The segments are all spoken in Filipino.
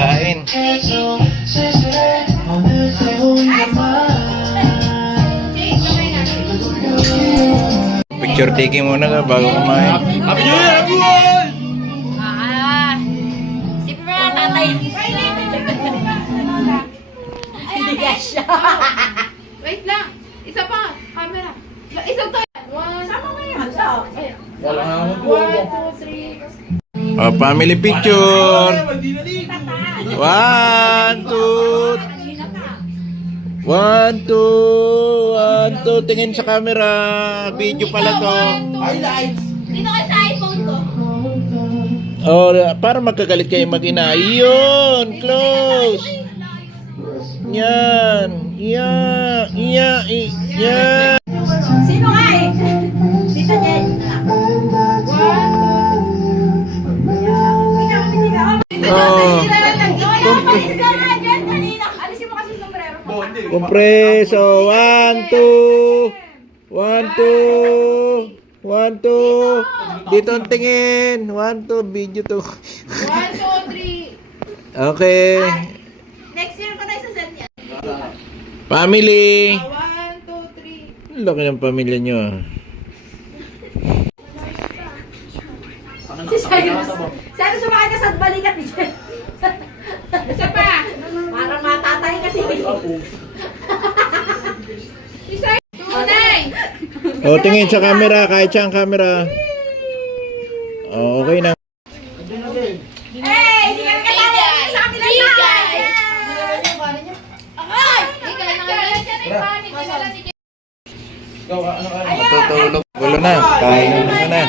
kain. Picture taking muna ka bago kumain. Happy New Year, everyone! Sipin mo na tatay. Hindi ka siya. Wait lang. Isa pa. Camera. Isang to. Sama mo yan. Wala nga ako. 1, 2, 3. Oh, family picture. 1, 2. 1, 2. Tingin sa camera. Video pala to. Dito kayo sa iPhone ko. Oh, para magkagalit kayo mag-ina. Yun, close. Yan. Yan. Yan. Yan. Sino nga eh? Tita Jen. Oh. Alisin mo kasi yung sombrero mo. Kompreso. 1, 2. 1, 2. 1, 2. Dito ang tingin. 1, 2. Video to. 1, 2, 3. Okay. Next year ko tayo sa set yan. Family. 1, 2, 3. Ang laki ng pamilya nyo. Si Cyrus. Cyrus, sumakay ka sa balikat ni Jen. Isa pa. Para matatay kasi. Isa. Tunay. O, tingin sa camera. Kahit siya ang camera. O, okay na. Hey, hindi kami kasama sa kanila sa akin. Ay! Matutulog. Gulo na. Kain na na.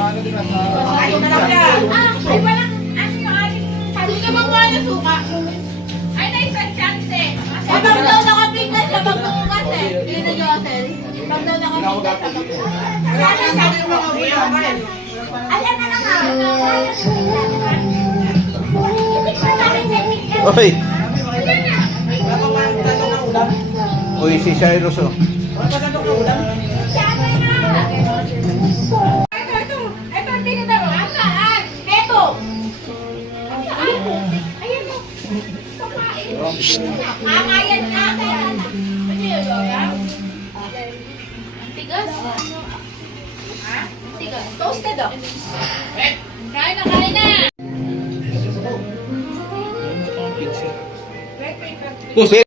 Ayaw na lang yan. Ay, walang ano yung aking Gusto mo ba na suka? ay, na isang chance eh. Pag daw nakapiglas sa pagtukas eh. Hindi na Josel. Pag daw nakapiglas sa pagtukas. Ayan na lang ah. Oy. Uy, si Cyrus oh. Ito ang tinitaro. Saan? Ito. Ayan mo. Kakayan ka. Ano yun, Lola? Tigas? Ha? Tigas. Toasted oh. Kain na, kain na! Pusit.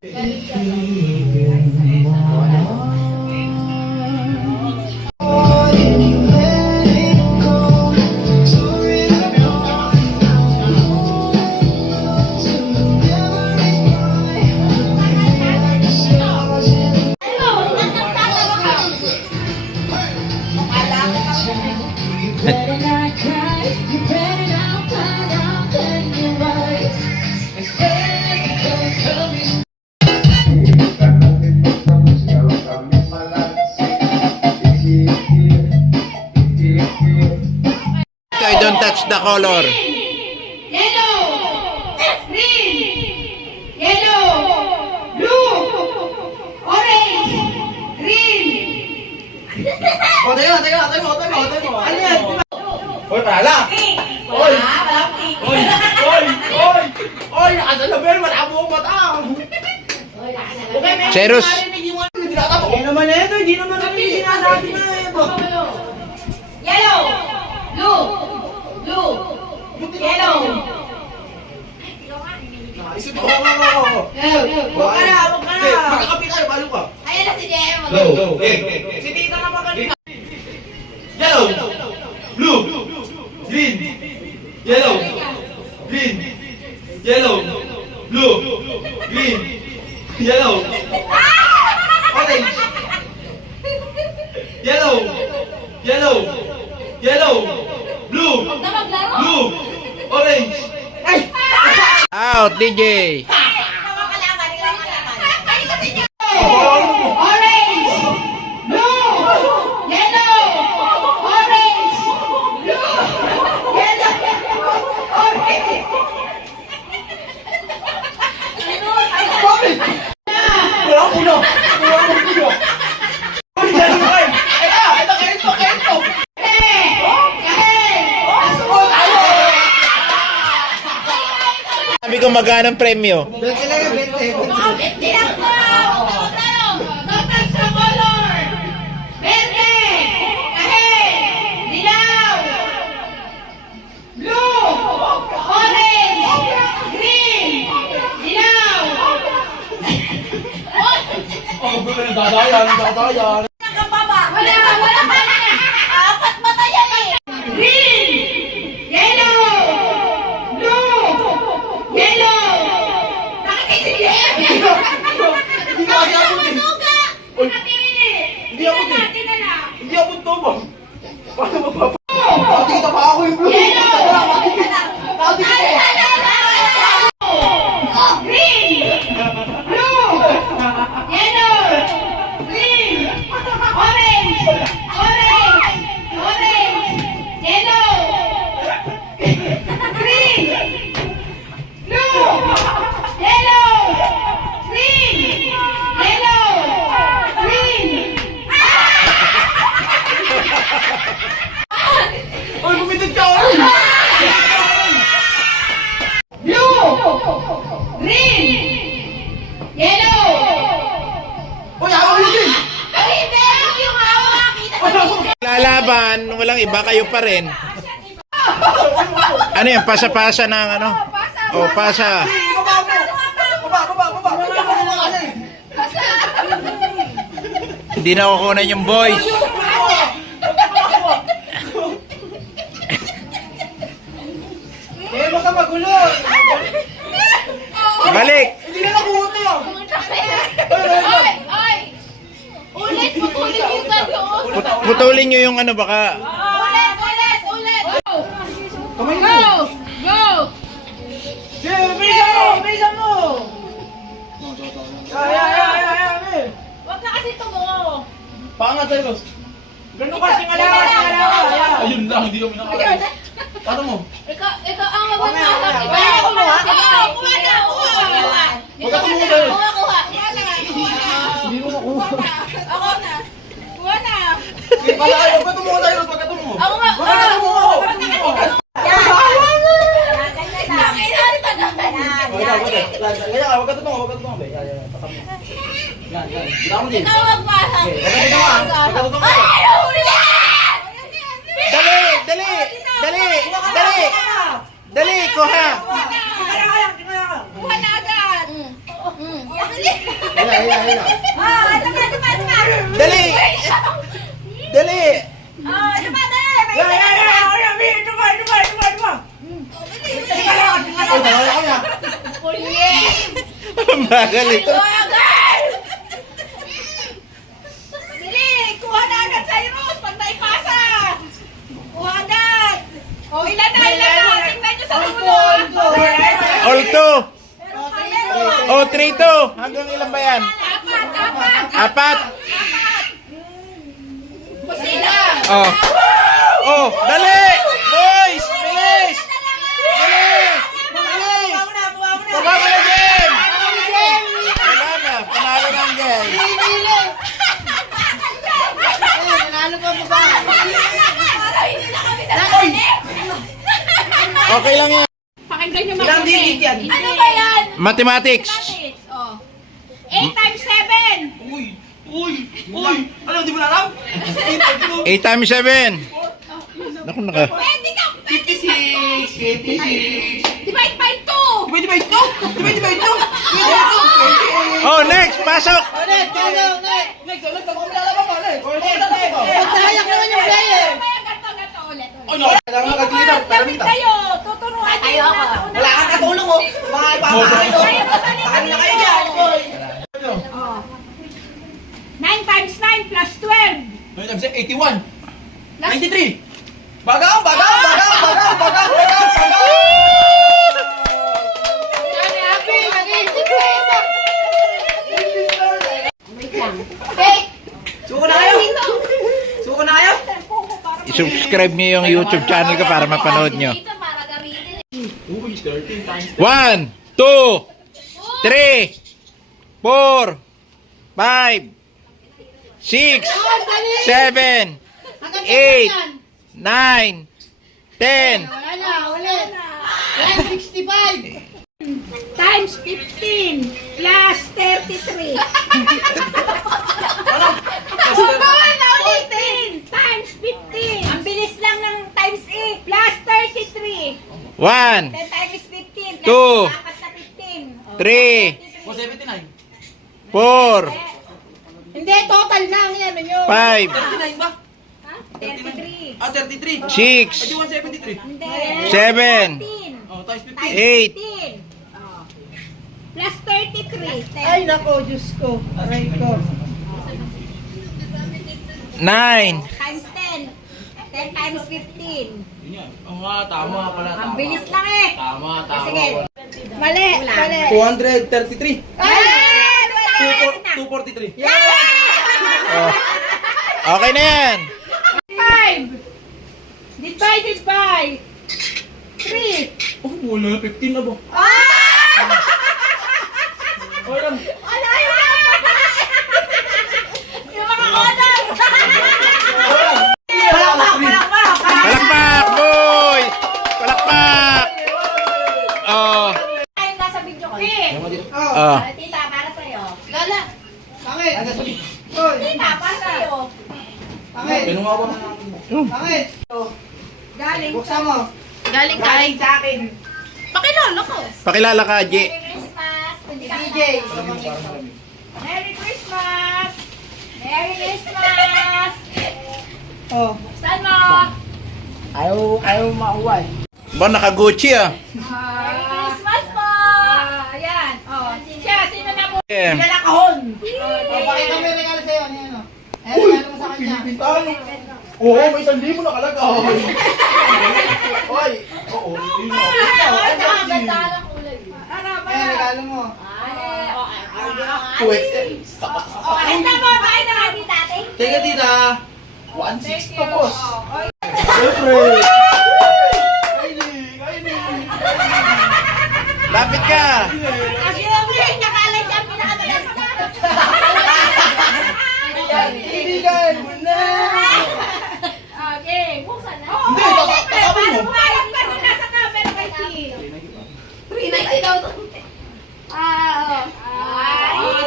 I don't touch the color. Yellow! Green! Yellow! Blue! Orange! Green! O, tayo mo. Ano yan? Oy, pala! Oy! Oy! Nakasalabel! Malabo ang mata! Cyrus. Hindi naman na ito. Hindi naman kami sinasabi na ito. Yellow. Blue. Blue. Yellow. Isip ko. Huwag ka na. Magkakapi tayo. Balo ka. Ayan na si Jem. Go. Si Tita na magaling. Yellow. Blue. Green. Yellow. Green. Yellow. Blue. Green. Yellow. Orange. Yellow. Blue. Blue. Orange. Out, DJ. Orange! Blue! Yellow! Orange! Blue! Yellow! Orange! Walang puno. Ito. Sabi ko magkano ang premyo? Bente lang yan, bente. Mga 50 lang po! Tayo! Total sa color! Verde! Kahit! Dilaw! Blue! Orange! Green! Dilaw! Oh, dadayan. Nakababa! Wala ka na! Apat mata yan eh! Green! Yellow! Blue! Yellow! Nakakisip Hindi ka kasi abot eh. Suga! Uy. Nakatili! Hindi abot eh. Tinala! Hindi abot to ba? Paano magpapa? Nakikita pa ako yung blue. Yellow! Nakikita pa. Green! Blue! Yellow! Green! Orange! Orange! Orange! Yellow! Green! Blue! Yellow! Green! Yellow! Green! Uy, bumidod ka oy! Blue! Green! Yellow! Uy, ako yun! Ay, hindi! Yung hawak! Kita sa video! Lalaban, walang iba, kayo pa rin. Ano yan, pasa-pasa ng ano? O, pasa. Baba kasi. Hindi na kukunan yung boys. Eh, baka magulo. Balik! Hindi na nakuha to. Oy! Oy! Ulit! Ulit yung ganoon! Putulin nyo yung ano, baka... Ulit! Ulit! Ulit! Go! Kamay Go! Go! bilisan mo! Yeah. Huwag na kasi tumuo! Paangat tayo, boss. Ganun kasi Ayun lang, hindi kami nakakaya. Paano mo? Ikaw ang magmamasak! Mamaya, Ikaw mamaya. ang magmamasak! Kuha na! Kuha! Huwag ka tumuo sa'yo. Kuha! Kuha! Kuha na! Hindi mo makuha. Ako na! Kuha na! Huwag ka tumuo tayo, huwag ka tumuo. Ako nga! Huwag ka tumuo. Huwag ka tumuo, huwag ka tumuo. Yan. Yan. Ikaw magmamasak! Huwag ka tumuo. Ay! Huli na! Dali! Dali! Dali! Dali! Dali! Kuha! Kuha na agad! Hila. Dali! Dali! Uy, dalawa ka na. Bagal ito. Kuha na agad sa Iros pag naipasa! Kuha agad! O, ilan na! Tingnan nyo sa tulog! All two. O, 3-2. Hanggang ilan ba yan? Apat! 4. Kusina! Oh. Oh, dali! Boys! Bilis! Bilis! Bilis! Baba mo na game! Wala na. Panalo na ang game. Nanalo pa ba? Hindi na kami sa Okay lang yan. Pakinggan nyo Ilang digit yan? Ano ba yan? Mathematics. Oh. 8 times 7! Uy! Ano, di mo na alam? 8 times 7. Naku, naka. Pwede ka! 56! Divide by 2! Divide by 2! Oh, next. Pasok. Next! Ulit! Ako malalaban pa ulit! Magsayak naman yung player! Ganto ulit. Ano? Kailangan magagilitan para Lapit kita. kayo! Tuturuan kayo ako! Wala kang katulong oh! Mga ipapakain oh! Tahan na kayo dyan! 9 times 9 plus 12! 9 times 81! 93! Bagaw! Wait! Suko na kayo! I-subscribe niyo yung YouTube channel ko para mapanood niyo. Dito para gamitin. Uy, 13 times 1, 2, 3, 4, 5, 6, 7, 8, 9, 10. Wala na. 65! 3, 179. 4, Hindi, total na ang yan nyo. 5, 39 ba? 33. Ah, 33. 6, Adi 173. Hindi. 7, 15. Oh, times 15. 8, 15. Plus 33. Ay, nako, Diyos ko. Aray ko. 9, Times 10. 10 times 15. Yun yan. Oo nga, tama pala. Ang Tama. bilis lang eh. Tama, tama. Sige. Mali. Mali. 233. Ay! 243. oh. Okay na yan. 5. Divided by 3. Oh, wala na 15 na ba? Oh, lang. Ano yun? Yung mga honor. Palakpak, boys! Palakpak! Oh. Ayun nasa video ko. Oh. Tita, para sa'yo. Lala. Pangit. Tita, para sa'yo. Pangit. Ganun nga ba? Pangit. Galing. Buksan mo. Galing Galing sa akin. Pakilala ko. Pakilala ka, G. Merry Christmas. Hindi ka DJ. Merry Christmas. Merry Christmas. Oh. Saan mo? Ayaw mauway. Ba, naka-Gucci ah. Merry Christmas po. Ayan. Oh, siya, sino na po? Yeah. Yan ang kahon. Pakita mo yung regalo sa'yo. Ano yan, oh? Ayan, regalo mo sa kanya. Oo, may 1,000 nakalagay. Oy. Oo, hindi mo. Ang ganda ng kulay. Ano ba? Ayan, regalo mo. Pakita mo, pakita mo, tita. Teka, tita. 160 to, boss. Siyempre. Lapit ka. Kasi yung nakala siya pinakadalas na. Ibigan mo na. Okay, buksan na. Hindi, takapin mo. Pumayag ka na nasa camera kay T. 390 daw to.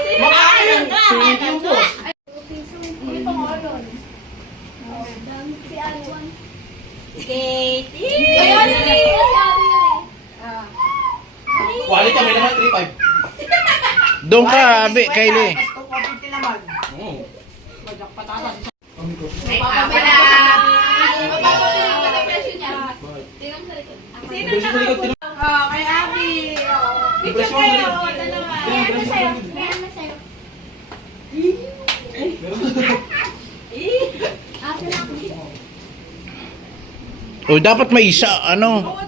Sino na kayo ka? Thank you, boss. Katie! Wali kami naman, 3,500. Doon ka, Abi, Kylie. Gusto ko 50 naman. Oo. Bajak patatas. Mapapapili ko sa presyo niya. Tingnan mo sa likod. Sino na kayo? Kay Abby. Picture kayo. Dalawa. Ayan na sa'yo. Ayan na sa'yo. Oh, dapat may isa, ano?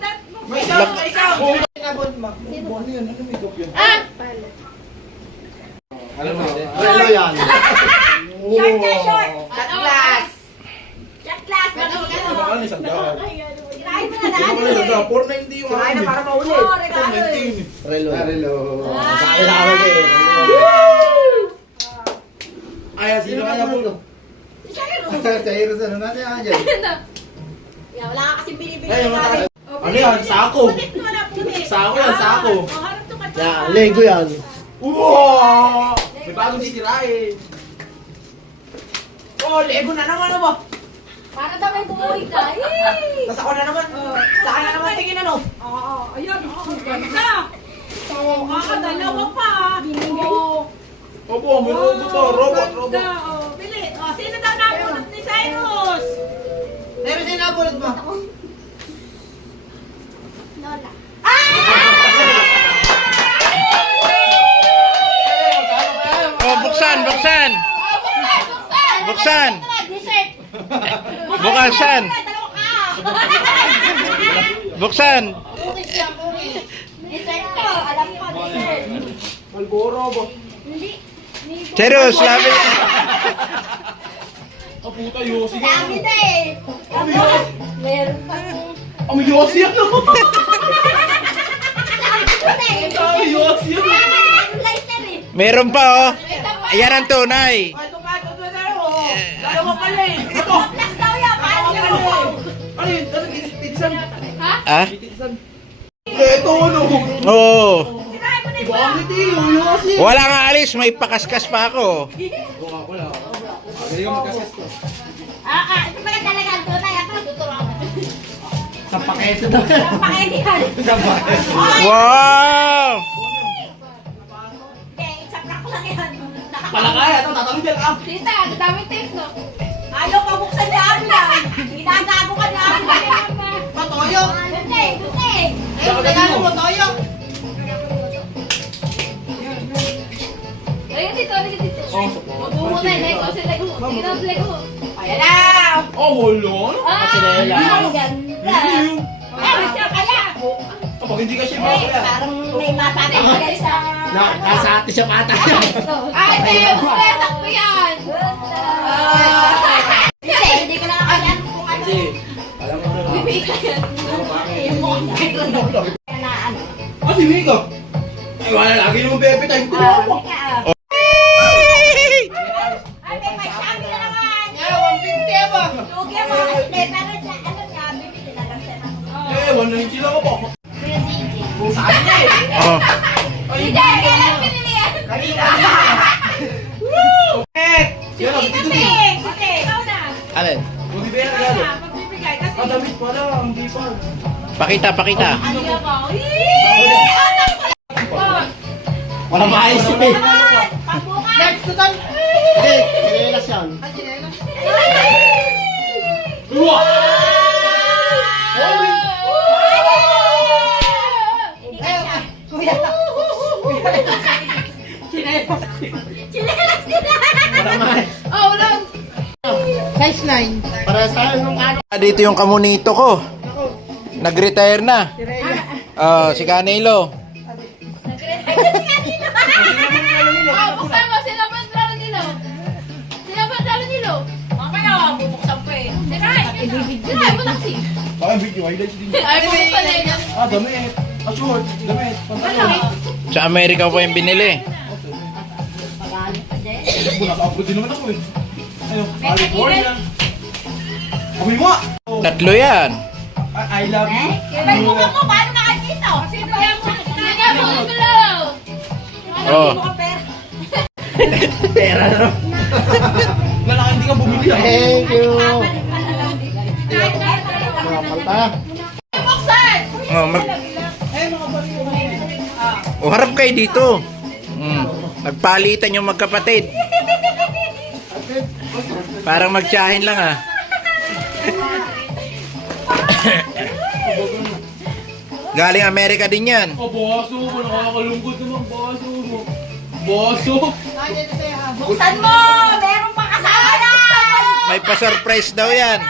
May isang, may isang. Inabot mo. Ano yan? Ano makeup yan? Alam mo. Ano yan? Short na short. Shot glass. Shot glass. Ano isang daan? Sirahin mo na Ano daan. ba isang daan? 490 yung Sirain na para maulit. Oh, regalo eh. 490. Relo. Relo. Ay, sino ka na po? Sa Heroes, ano natin yan dyan? Wala ka kasing binibili. Ay, yung mataas. Ano yan? Sako. Punit mo na punit. Sako yan, sako. Harap to ka. Yan, Lego yan. Wow! May bagong titirahin. Oh, Lego na naman mo. Para daw may buhay ka. Tapos ako na naman. Sa akin na naman tingin ano. Oo, ayun. Ganda. Dalawa pa. Oo. Opo, may robot to. Robot, robot. Ganda. Oh, bili. Oh, sino daw nabunot ni Cyrus? Meron siya napulot mo. Lola. Oh, buksan, buksan. Buksan. Dessert. Buksan. Dalawa ka. Buksan. Dessert to. Alam ko, dessert. Malboro ba? Hindi. Serious, lapit. Ah, puta, Yossi ka. Dami na eh. Meron pa. Ang Yossi yan, no? Dami Yossi yan. Lighter eh. Meron pa, oh. Ayan ang tunay. Ito pa, ito na dalawa. Dalawa pala eh. Ito. Plus daw yan. Parang Dalawa yun. pala eh. Ano yun? Ano yun? Titisan. Ah? Ito, ano? Oo. Sinabi mo na iba. Bakit eh? Yung Yossi. Wala nga alis, may pakaskas pa ako. Wala. Galing ka magkasas to. Ito pala talaga ang tunay. Ako tuturuan ko. Sa pakete daw. Ang pakedihan. Wow! pala kaya. Ito, tatanong dyan ah. Tita, daming tape, no? Ayaw pa buksan niya ako lang. Ginagago ka na ako. Patoyo. Gante, gante. Eh, regalo mo, Toyo. Ayun dito, ayun dito. Oh. Mabumo tayo, Lego. Si Lego. Tingnan si Lego. Ayan na. Oh, wala. Ang ganda. Eh, siya kaya. Kapag hindi ka siya, Eh, kaya. parang may mapapagay sa... Nasa ate siya mata. Ay, Teo, sakto yan. Hindi ko na kaya kung ano. Alam mo na. Yung mukhang ko na ano. Ah, si Mika. Ay, wala lagi naman Pepe time ko. Ay, may pasyami na naman. Yeah, 150 ba? Lugi ang mga hindi, pero sa ano niya, bibili na lang siya ng... Eh, 190 lang ako. Kuya DJ. Kung saan niya eh. Oh. DJ, kailan pinili yan? Kanina. Yan ang Sige, dito sige, eh. sige. Ikaw na. Alin? Magbibigay na regalo. Magbibigay kasi... Ah, damit pala. Hindi pa. Pakita, pakita. Ano yan ba? Yee! Anak ko lang! Wala maayos yun eh. Naman! Pagbukas! Next to tan. Hindi, sinelas yan. Ay, chinelas. Uwa! Hindi ka siya. Kuya. Chinelas. Chinelas sila! Wala maayos. Oh, wala. Size 9. Para sa nung ano. Dito yung kamunito ko. Nag-retire na. Oh, si Canelo. Oh, buksan mo. Sila ba ang tralo nilo? Sila ba ang tralo nilo? Mamaya, bubuksan pa eh. Sila, sila, mo taksi. Baka video, highlights din. Ay, buksan na yun. Ah, damit. Ah, short. Damit. Pantalon. Sa Amerika pa yung binili. Naka-upload din naman ako eh. Ayun, California. Amoy mo ah! Tatlo yan. I love you. May mukha mo, paano na kayo dito? Sino yan mo? Sila, buksan below. Oh. Pera na. Malaki hindi ka bumili ah. Thank you. Kahit Mga palta. Buksan! Oh, oh, harap kayo dito. Nagpalitan yung magkapatid. Parang magtsahin lang ah. Galing Amerika din yan. Oh, boso mo. Nakakalungkot naman. Boso mo. Boso. Ay, dito sa'yo ha. Buksan mo! Meron pa kasama na! May pa-surprise daw yan.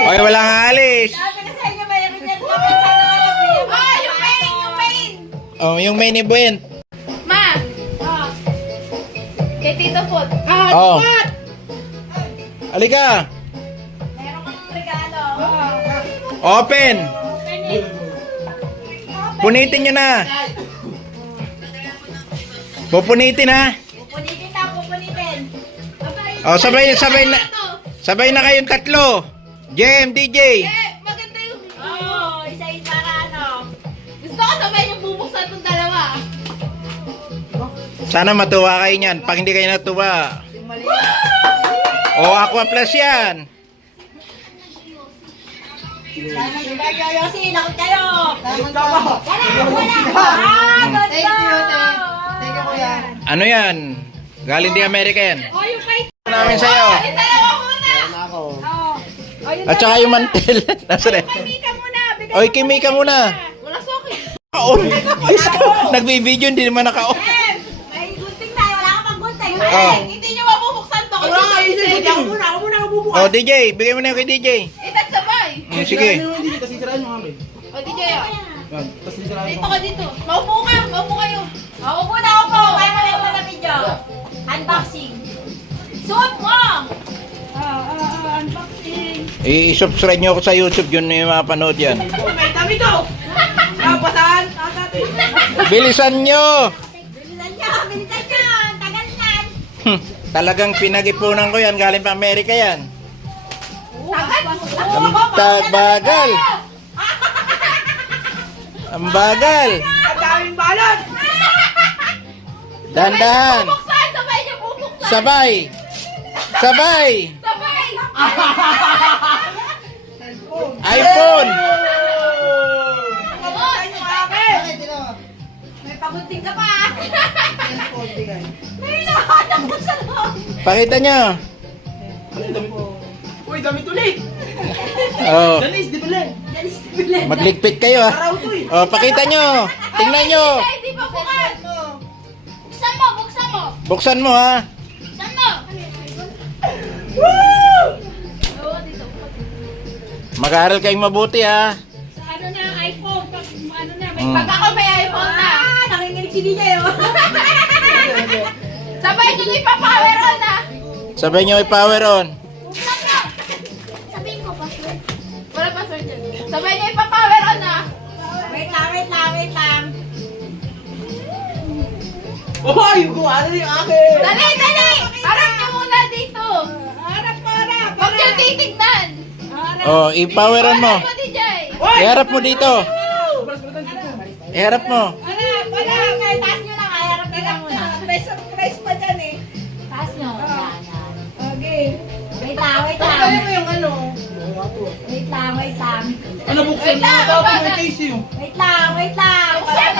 Oy, walang alis. Sabi na sa inyo, mayroon yan kapit sa loob. Oh, yung main, yung main. Oh, yung main event. Ma. Kay Tito Pot. Oh. Halika. Meron kang regalo. Open. Punitin nyo na. Pupunitin ha. Pupunitin na, pupunitin. Oh, sabay na kayong tatlo. Jem, DJ. Eh, maganda yung... Oo, isa-isa para ano. Gusto ko sabay yung bubuksan itong dalawa. Sana matuwa kayo niyan. Pag hindi kayo natuwa. Oh, Aqua Plus yan. Kayo, Yossi, nakot kayo. Tama ka ba? Wala. Ah, ganda. Thank you, thank you, kuya. Ano yan? Galing di Amerika yan. Oh, yung kay... Namin sa'yo. Yung dalawa muna. Oh. Oh, yung At saka yung mantel. Nasaan eh? kay Mika muna. Bigay Oy, kay Mika muna. Wala sa akin. Kaon. Nagbibideo, hindi naman nakaon. May gunting tayo. Wala ka pang gunting. Oh. Hindi nyo mabubuksan to. Wala ka, hindi. Ako muna mabubukas. Oh, DJ. Bigay mo na kay DJ. Itat sabay. Sige. Hindi, kasi siraan mo kami. O, DJ, oh. Yan, kasi siraan Dito mo. ka dito. Maupo ka. Maupo kayo. Ako po na ako. Kaya mo yung mga video. Unboxing. Suot mo. Unboxing. I-subscribe nyo ako sa YouTube. Yun yung mapanood yan. May dami to. Basahan. Bilisan nyo. Bilisan niyo. Bilisan niyo. Tagal nan. Talagang pinag-ipunan ko yan. Galing pa Amerika yan. Tagal. Bagal. Ang bagal. Ang daming balot. Dahan-dahan. Buksan. Sabay nyo bubuksan. Sabay. Sabay. Sabay. iPhone. Pakita nyo. Uy, damit ulit! Oh, Danis, di ba magligpit kayo ah. Araw to eh! Oh, pakita nyo. Tingnan nyo. Ay, di pa bukas. Buksan mo, buksan mo. Buksan mo ha. Buksan mo. Oo, dito. Mag-aaral kayong mabuti ha. Sa ano na, iPhone. Pag ano na, may Mm. Pag ako may iPhone na. nakikinig si DJ oh. Sabay nyo ipapower on na. Sabay nyo i-power on. Buksan mo. Sabihin ko, password. Wala password dyan. Sabay nyo ipapower on na. Wait lang. Uy! Ano yung akin? Dali, dali. Harap nyo muna dito. Harap. Huwag nyo titignan. Oh, i-power on mo. Harap mo, DJ. Iharap mo dito. Iharap mo. Wala. Taas nyo lang. Harap na lang muna. May surprise pa dyan eh. Taas nyo. Okay. Wait lang. Kaya mo yung ano. Wait lang. Ano buksan mo? lang, Tapos baba. may case yun. Wait lang.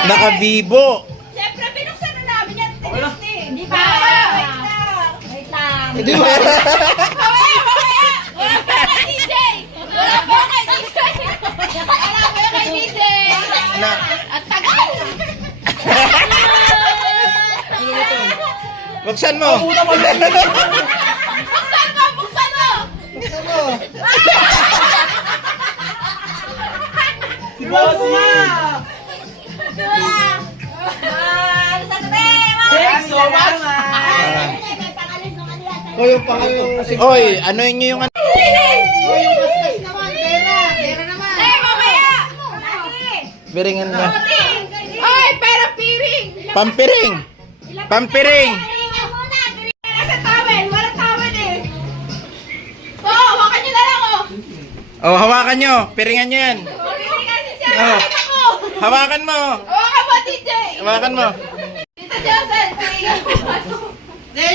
Naka-vivo. Siyempre, binuksan na namin yan. Okay lang. Hindi pa. Wait lang. Hindi mo. Mamaya. Wala pa kay DJ. Wala pa kay DJ. Na. At tagal. Buksan mo. Buksan mo. Si Bossy! Ano sasabi? Thanks so much! May pangalan nung ano yan. O yung pangalan. Oy, ano nyo yung ano? O yung kaskas naman. Pera naman. Eh, mamaya. Piringan mo. Ay, pera piring. Pampiring. Pampiring. Kasi towel. Walang towel eh. Oo, hawakan nyo na lang, oh. Oh, hawakan nyo. Piringan nyo yan. Oh. Hawakan mo. Hawakan mo, DJ. Hawakan mo. Dito, Johnson. Piringan mo.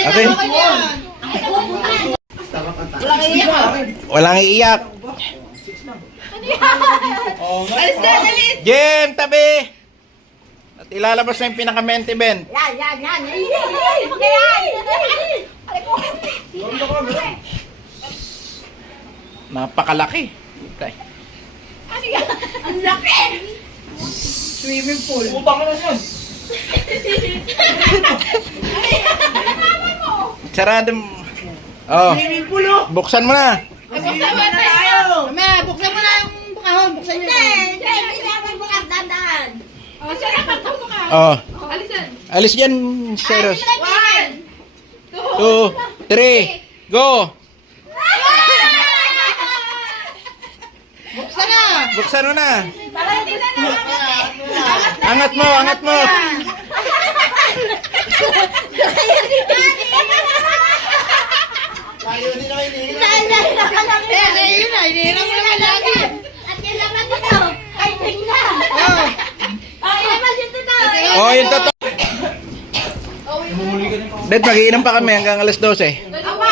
Okay. Walang iiyak. Alis na, alis. Jem, tabi. At ilalabas na yung pinaka-mentiment. Yan. Napakalaki. Okay. Ang laki. Swimming pool. Utang ka na yun! Sarado mo. Oh, Swimming pool oh! buksan mo na. Buksan mo tayo. Mamaya, buksan mo na yung kahon. Buksan nyo. Hindi na magbukas. Dandaan. Oh, siya lang magbubukas. Oh, Alisan. alis dyan, Seros. 1, 2, 2, 3, go. Buksan na. Buksan mo na. Para hindi na Angat mo, angat mo. Tayo din na kayo nila. Hinihiram mo naman lagi. At yan naman ito. Ay, tingnan. Oh. Ay, naman dito na. Oh, yung totoo. Huli ka din pa. Dad, mag-iinom pa kami hanggang alas 12. Aba,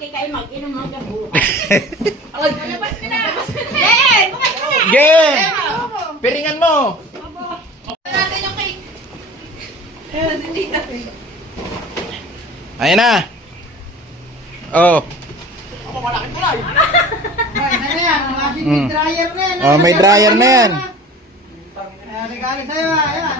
kaya mag-inom hanggang bukas. Labas ka na. Eh, bukas ka na. Jem! Piringan mo. natin yung cake. Ayan na. Oh. Ay, ano yan? Ang ating Mm. dryer na yan. Oh, may dryer na yan. Regalo sa'yo. Ayan.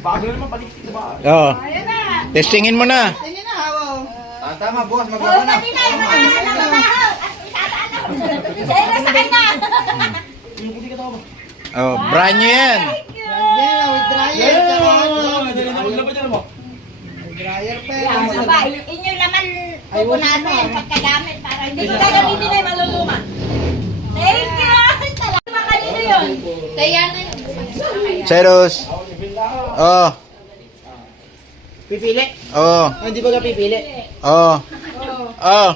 Bago naman paliktik sa bahay. Oh. Ayan na. Testingin mo na. Tingin na, hawaw. Tama, bukas Oo, kanina, yung mga trabaho. At isataan ako. Sa'yo na sa kanya. Oh, brand new yan. Thank you. Yan, with dryer. Tsaka ano. mo. May dryer pa Yan, yan. aba, inyo naman pupunasan pagkagamit para hindi ko gagamitin ay maluluma. Thank you. Talaga kanino yun? Kaya na yun. Seros. Oh. Pipili? Oh. Oh, hindi ba ka pipili? Oh. Oh.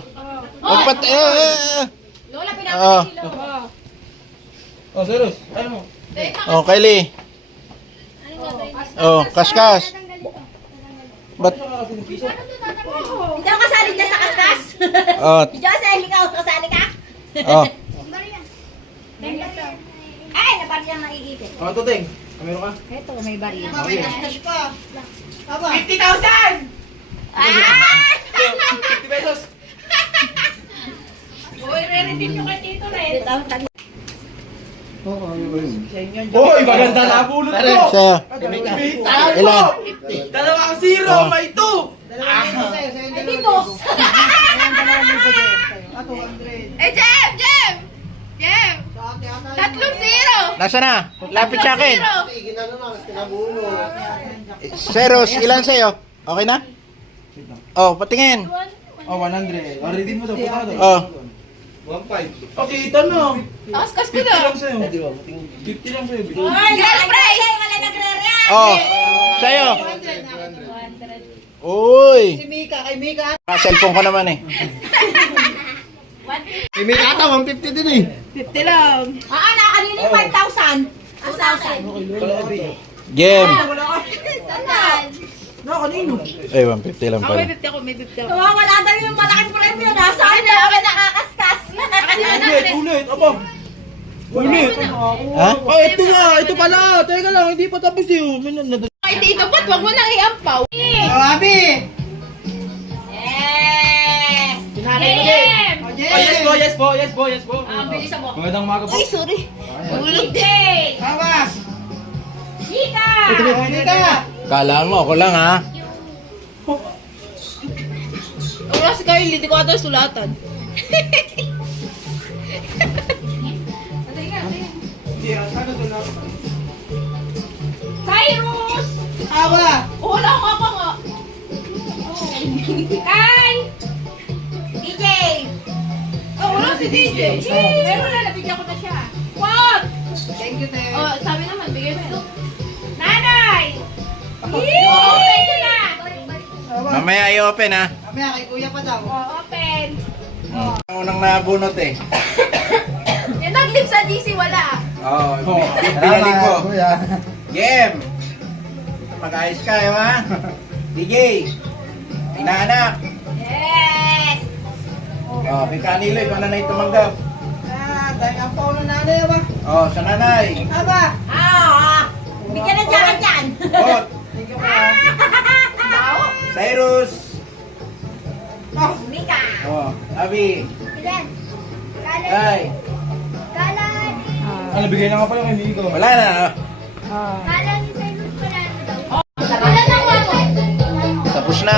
Magpat... Lola, Oh. pinapalili Lola. Oh, serious? Ano mo? Oh, Kylie. Oh, kaskas. Ba't... Hindi ako kasali dyan sa kaskas. Oh. Hindi ako kasali ka. Kasali ka? Oh. Ay, nabaryan maiipit. Oh, ito, Teng. Kamero ka? Ito, may barya. Aba, may kaskas pa. Aba. 50,000! 50 pesos. Uy, re-redeem nyo kay Tito Red. Hoy, maganda na bulot ko. Sa, ilan? Dalawang zero, may 2. Hindi mo. Eh, Jem! Jem! Jem! 3-0! Nasa na? Lapit sa akin. 3-0. Zeros, ilan sa'yo? Okay na? Oh, patingin. Oh, 100. Oh, redeem mo daw, puta daw. Oh. 1.5. Okay, ito no. Kaskas ko 50 na. lang sa'yo. 50 lang sa'yo. Grand prize! Wala nagre-react. Oh, sa'yo. Uy. Si Mika, kay Mika. Cellphone ko naman eh. Kay Mika ata, 150 din eh. 50 lang. Nakakanina yung 5,000. 2,000. Gem. Saan? Eh, 150 lang Ako may pala. 50 ako, may 50 ako. Wala daw yung malaking premyo. Nasaan na? Ako nakakaskas. Ulit. Aba. Ulit. Ha? Oh, ito nga. Ito pala. Teka lang, hindi pa tapos yun. Ay, Tito Pat, wag mo nang iampaw. Oh, Abi! Yes! Jem! Oh, Oh, yes po, yes po, yes po, yes po. Ang bilis mo. Magandang umaga po. Ay, sorry. Ulog. Hey! Bawas! Chika! Oh, Mika! Kala mo, ako lang ha. Wala si Carly, di ko ata sulatan. Cyrus! Awa! Wala ka pa nga. Kay! DJ! Oh, wala si DJ. Meron na, nabigyan ko na siya. What? Thank you, Te. Oh, sabi naman, bigay mo. Nanay! Okay ka na! Mamaya i-open ha. Mamaya kay Kuya pa daw. Open! Ang unang nabunot eh. Yung nag-live sa GC, wala. Oh, pinaling ko. Gem. Mag-ayos ka, ha? DJ. Inaanak. Yes! Oh, kay Kanilo, ikaw na na tumanggap. Dahil ang paulo nanay, Aba. Oh, sa nanay. Aba! Bigyan na dyan dyan! Bot. Thank you, Kuya. Cyrus. Mika! Oh, Abi. Ilan? Ay. Kalan! Ano, bigay na nga pala kay Nico. Wala na. Kalan ni Cyrus pala daw. Wala na ako! Tapos na.